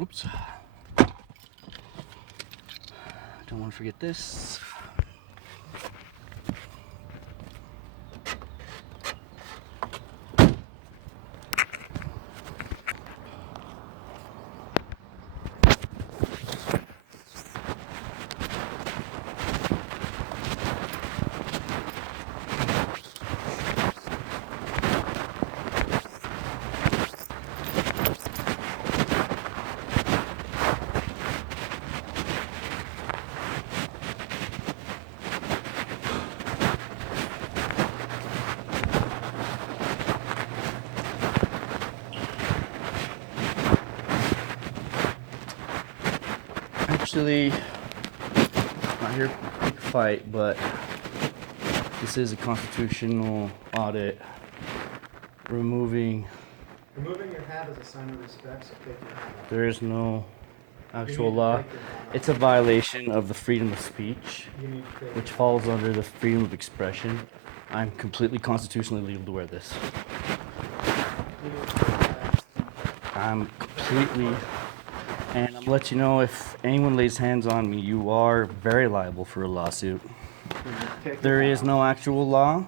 Oops. Don't want to forget this. Actually, not here to pick a fight, but this is a constitutional audit. Removing, Removing your hat is a sign of respect, so take your hat off. there is no actual You need to law. take your hat off. It's a violation of the freedom of speech, You need to take which your falls under the freedom of expression. I'm completely constitutionally legal to wear this. you need to take your hat off. I'm completely, and I'm gonna let you know, if anyone lays hands on me, you are very liable for a lawsuit. You need to take your There hat is off. no actual law.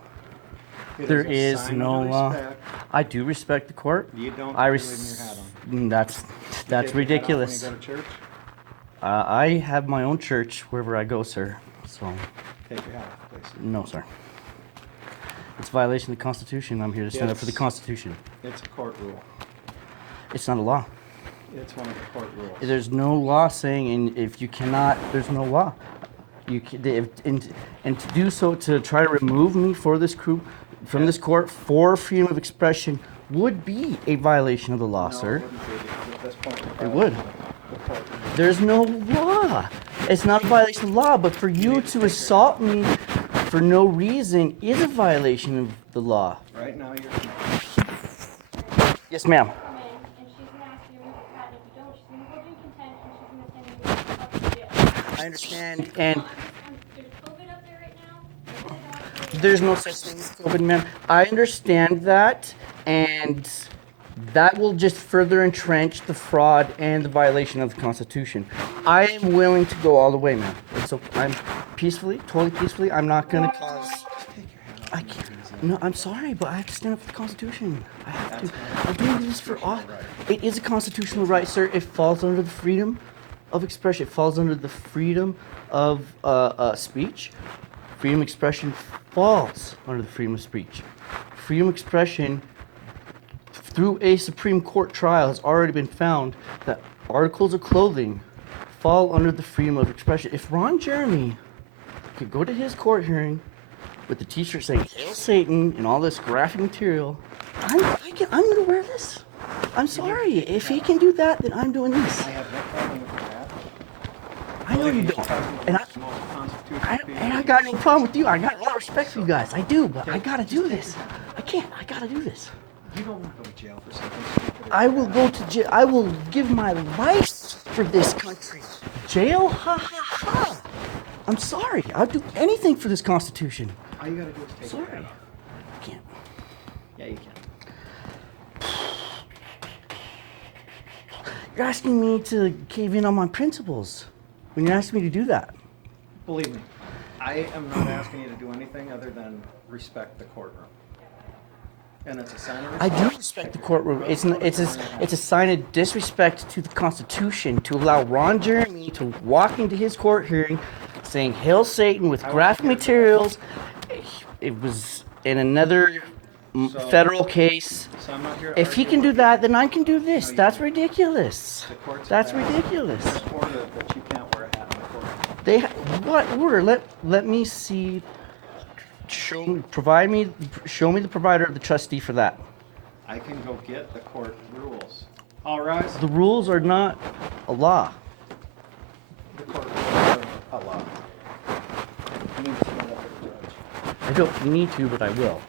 It There a is sign no of law. respect. I do respect the court. You don't I leave your hat on. That's You take that's your hat off ridiculous. When you go to church, I have my own church wherever I go, sir. So, take your hat off, please. no, sir. It's a violation of the Constitution. I'm here to stand up for the Yes. Constitution. It's a court rule. It's not a law. It's one of the court rules. There's no law saying, and if you cannot, there's no law. And to do so, to try to remove me for this group, from this court for freedom of expression would be a violation of the law, No, sir. it wouldn't be, because at this point, you're It would. violating the court rule. There's no law. It's not a violation of law, but for you to assault me for no reason is a violation of the law. Right now, you're. Yes, ma'am. And she's gonna ask you to remove your hat, and if you don't, she's gonna hold you in contempt, and she's gonna send you up to jail. I understand, and There's COVID up there right now. I really don't want you to- there's no such thing as COVID, ma'am. I understand that, and that will just further entrench the fraud and the violation of the Constitution. I am willing to go all the way, ma'am. So I'm totally peacefully. I'm not gonna cause. I can't. No, I'm sorry, but I have to stand up for the Constitution. I have to. I'm doing this for all. It is a constitutional right, sir. It falls under the freedom of expression. It falls under the freedom of speech. Freedom of expression falls under the freedom of speech. Freedom of expression, through a Supreme Court trial, has already been found that articles of clothing fall under the freedom of expression. If Ron Jeremy could go to his court hearing with the T-shirt saying "Hail Satan" and all this graphic material, I'm going to wear this. I'm sorry. If he can do that, then I'm doing this. I have no problem with that. I know you don't. And I got no problem with you. I got a lot of respect for you guys. I do, but I gotta do this. I can't. I gotta do this. You don't want to go to jail for something stupid. I will go to jail. I will give my life for this country. Jail? Ha ha ha. I'm sorry. I'll do anything for this Constitution. All you gotta do is take your Sorry. hat off. I can't. Yeah, you can. You're asking me to cave in on my principles when you're asking me to do that. Believe me, I am not asking you to do anything other than respect the courtroom. And it's a sign of I respect. do respect the courtroom. It's a sign of disrespect to the Constitution to allow Ron Jeremy to walk into his court hearing saying "Hail Satan" with graphic materials. It was in another federal case. So I'm not here. If he can do that, then I can do this. That's ridiculous. The court's That's passed ridiculous. an order that you can't wear a hat in the courtroom. They what order? Let me see. Show me the provider of the trustee for that. I can go get the court rules. All rise. The rules are not a law. The court rules are a law. You need to stand up for the judge. I don't need to, but I will.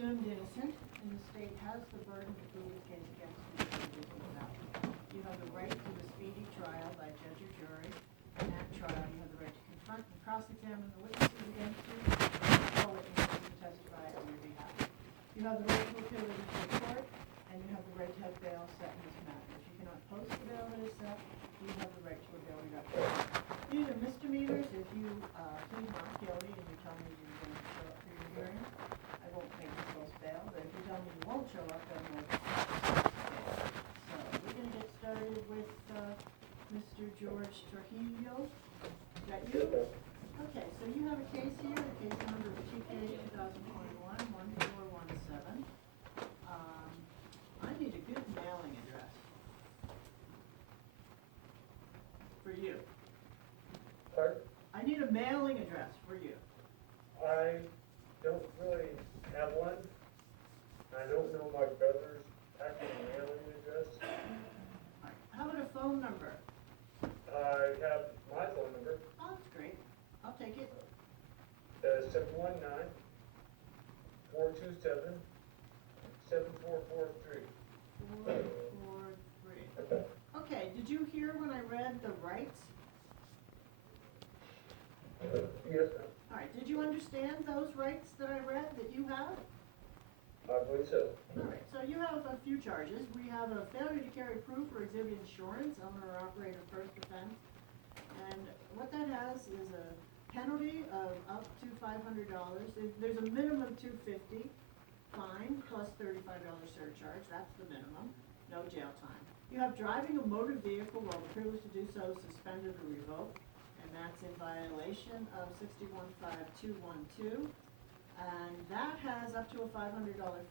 presumed innocent, and the state has the burden to prove its case against you beyond reasonable doubt. You have the right to a speedy trial by judge or jury, and at trial, you have the right to confront and cross-examine the witnesses against you, and all witnesses to testify on your behalf. You have the right to appear before the court, and you have the right to have bail set in this matter. If you cannot post the bail that is set, you have the right to a bail reduction. These are misdemeanors. If you plead not guilty and you tell me you're going to show up for your hearing, I won't make you post bail, but if you tell me you won't show up, then we'll So we're gonna get started with Mr. George Trujillo. Is that you? Okay, so you have a case here, the case number is TK 2021-1417. I need a good mailing address for you. Pardon? I need a mailing address for you. I don't really have one. I don't know my brother's actual mailing address. All right, how about a phone number? I have my phone number, Oh, that's great. I'll take it. 719-427-7443. 443. Okay, did you hear when I read the rights? Yes, ma'am. All right, did you understand those rights that I read that you have? I believe so. All right, so you have a few charges. We have a failure to carry proof or exhibit insurance, owner or operator first offense. And what that has is a penalty of up to $500. There's a minimum $250 fine plus $35 surcharge. That's the minimum. No jail time. You have driving a motor vehicle while the privilege to do so is suspended or revoked, and that's in violation of 615212. And that has up to a $500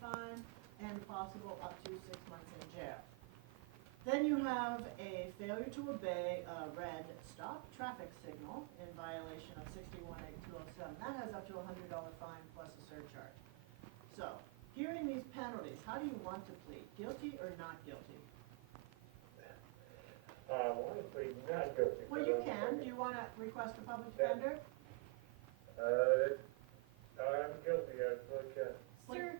fine and possible up to 6 months in jail. Then you have a failure to obey a red stop traffic signal in violation of 618207. That has up to a $100 fine plus a surcharge. So, hearing these penalties, how do you want to plead? Guilty or not guilty? Honestly, not guilty. Well, you can. Do you want to request a public defender? I'm guilty, I really can. Sir,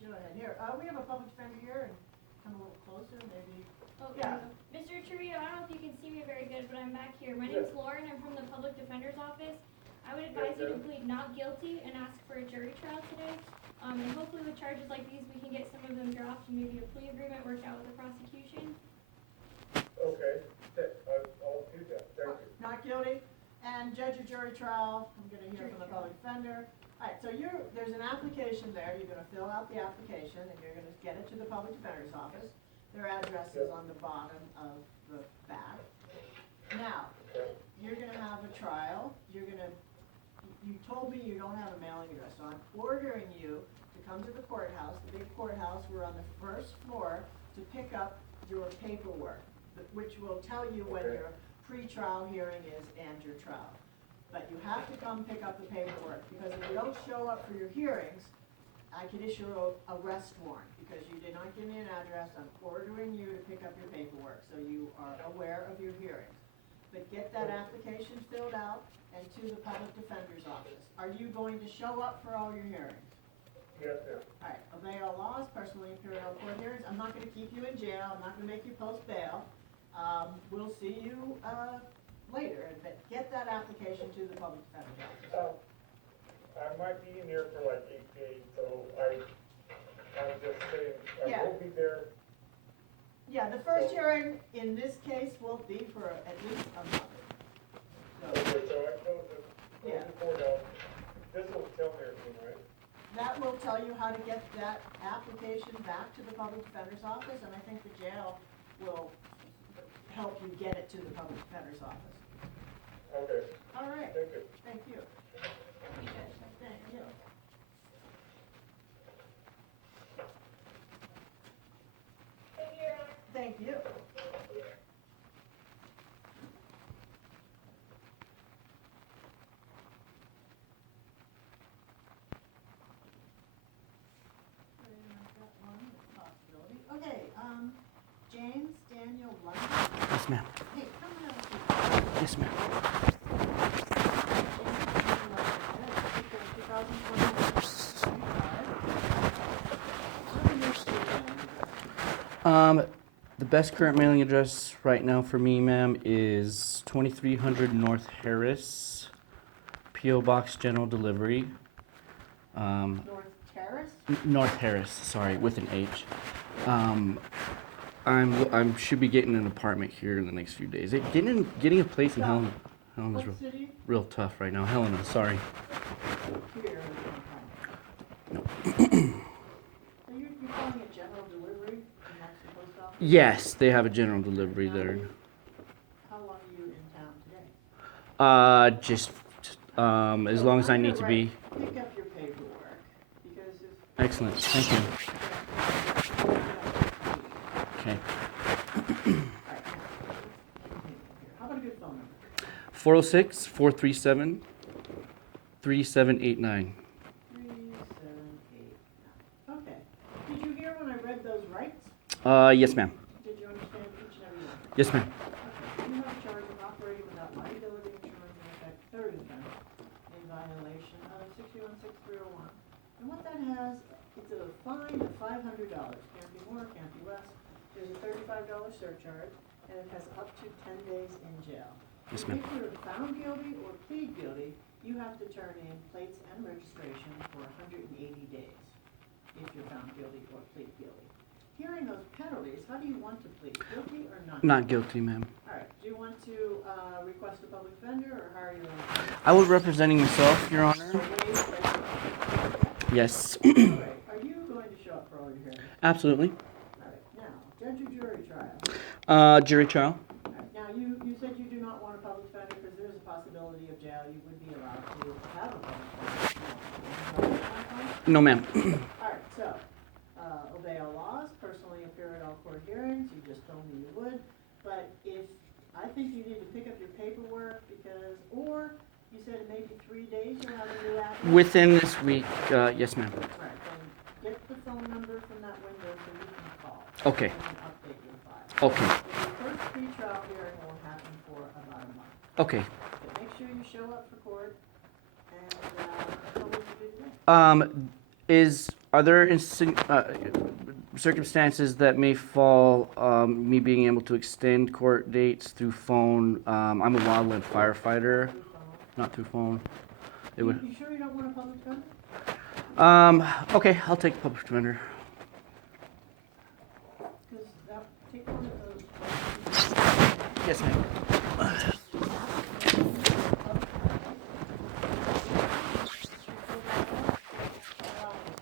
Go ahead. Here, we have a public defender here, and come a little closer, maybe. oh, Yeah. Mr. Trujillo, I don't know if you can see me very good, but I'm back here. My name's Lauren. I'm from the Public Defender's Office. I would advise you to plead not guilty and ask for a jury trial today. And hopefully with charges like these, we can get some of them dropped and maybe a plea agreement worked out with the prosecution. Okay, I'll do that, thank you. Not guilty, and judge or jury trial, I'm gonna hear from the public defender. Alright, so there's an application there, you're gonna fill out the application, and you're gonna get it to the public defender's office. Their address is on the bottom of the back. Now, you're gonna have a trial, you told me you don't have a mailing address, so I'm ordering you to come to the courthouse, the big courthouse, we're on the first floor, to pick up your paperwork, which will tell you when your pre-trial hearing is and your trial. But you have to come pick up the paperwork, because if you don't show up for your hearings, I could issue a arrest warrant, because you did not give me an address. I'm ordering you to pick up your paperwork, so you are aware of your hearings. But get that application filled out and to the public defender's office. Are you going to show up for all your hearings? Yes, ma'am. All right, obey all laws, personally appear in all court hearings. I'm not gonna keep you in jail, I'm not gonna make you post bail. We'll see you, later, but get that application to the public defender's office. I might be in here for like 8 days, so I'm just saying, Yeah. I will be there. Yeah, the first hearing in this case will be for at least a month. So, Okay, so I close Yeah. the courthouse. This will tell me everything, right? that will tell you how to get that application back to the public defender's office, and I think the jail will help you get it to the public defender's office. Okay, All right, thank you. thank you. Thank you. Thank you. Okay, James Daniel London. Yes, ma'am. Hey, come on out. Yes, ma'am. James Daniel London, 2021. The best current mailing address right now for me, ma'am, is 2300 North Harris, P.O. Box General Delivery. North Terrace? North Harris, sorry, with an H. I'm should be getting an apartment here in the next few days. Getting a place in Helena's What real, city? real tough right now. Helena, sorry. Here. No. So you're calling it general delivery, and that's the post office? Yes, they have a general delivery there. How long are you in town today? Just as long as I need to be. Pick up your paperwork, because if. Excellent. Thank you. Okay. How about a good phone number? 406 437 3789. 3789. Okay. Did you hear when I read those rights? Yes, ma'am. Did you understand each and every one? Yes, ma'am. Okay. You have a charge of operating without liability insurance in effect third offense in violation of 616301. And what that has, it's a fine of $500. Can't be more, can't be less. There's a $35 surcharge, and it has up to 10 days in jail. Yes, If ma'am. you're found guilty or plead guilty, you have to turn in plates and registration for 180 days if you're found guilty or plead guilty. Hearing those penalties, how do you want to plead, guilty or not? Not guilty, ma'am. All right, do you want to request a public defender or hire your own? I will representing myself, Your Honor. So waive that. Yes. All right, are you going to show up for all your hearings? Absolutely. All right, now, judge or jury trial. Jury trial. All right, now, you said you do not want a public defender because there is a possibility of jail. You would be allowed to have a public defender. No, ma'am. All right, so, obey all laws, personally appear at all court hearings, you just told me you would, but if, I think you need to pick up your paperwork because, or, you said in maybe 3 days you'll have a new address? Within this week, yes, ma'am. All right, then get the phone number from that window so you can call. Okay. And then update your file. Okay. Your first pre-trial hearing will happen for about a month. Okay. But make sure you show up for court, and, what will you do today? Are there circumstances that may fall me being able to extend court dates through phone? I'm a wildland firefighter, Through phone? not through phone. It would. You sure you don't want a public defender? Okay, I'll take public defender. Because that, take one of those. Yes, ma'am.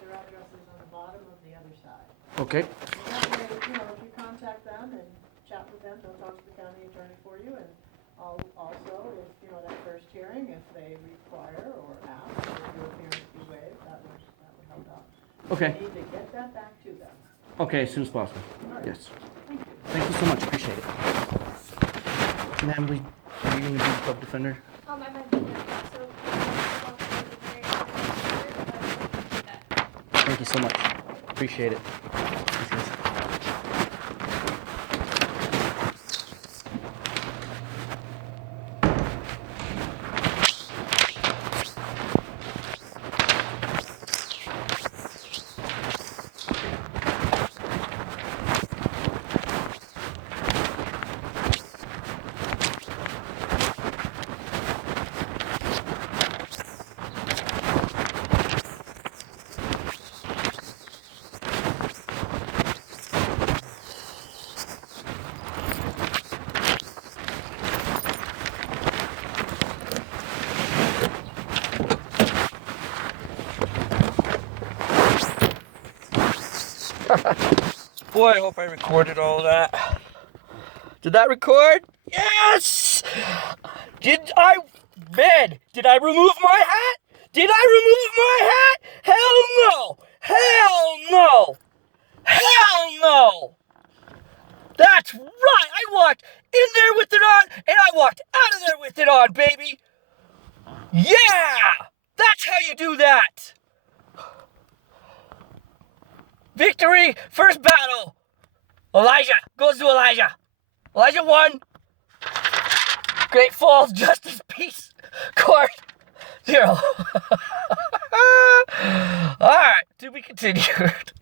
Their address is on the bottom of the other side. Okay. That way, you know, if you contact them and chat with them, they'll talk to the county attorney for you, and also, if, you know, that first hearing, if they require or ask for your appearance be waived, that would help out. Okay. You need to get that back to them. Okay, as soon as possible. All right. Yes. Thank you. Thank you so much. Appreciate it. Ma'am, are you going to be public defender? I might be there, so, I'll be very happy to do that. Thank you so much. Appreciate it. Thanks, guys. Boy, I hope I recorded all that. Did that record? Yes! Did I remove my hat? Did I remove my hat? Hell no! Hell no! Hell no! That's right! I walked in there with it on, and I walked out of there with it on, baby! Yeah! That's how you do that! Victory! First battle! Elijah! Goes to Elijah! Elijah won! Great Falls Justice Peace Court 0. Alright, to be continued.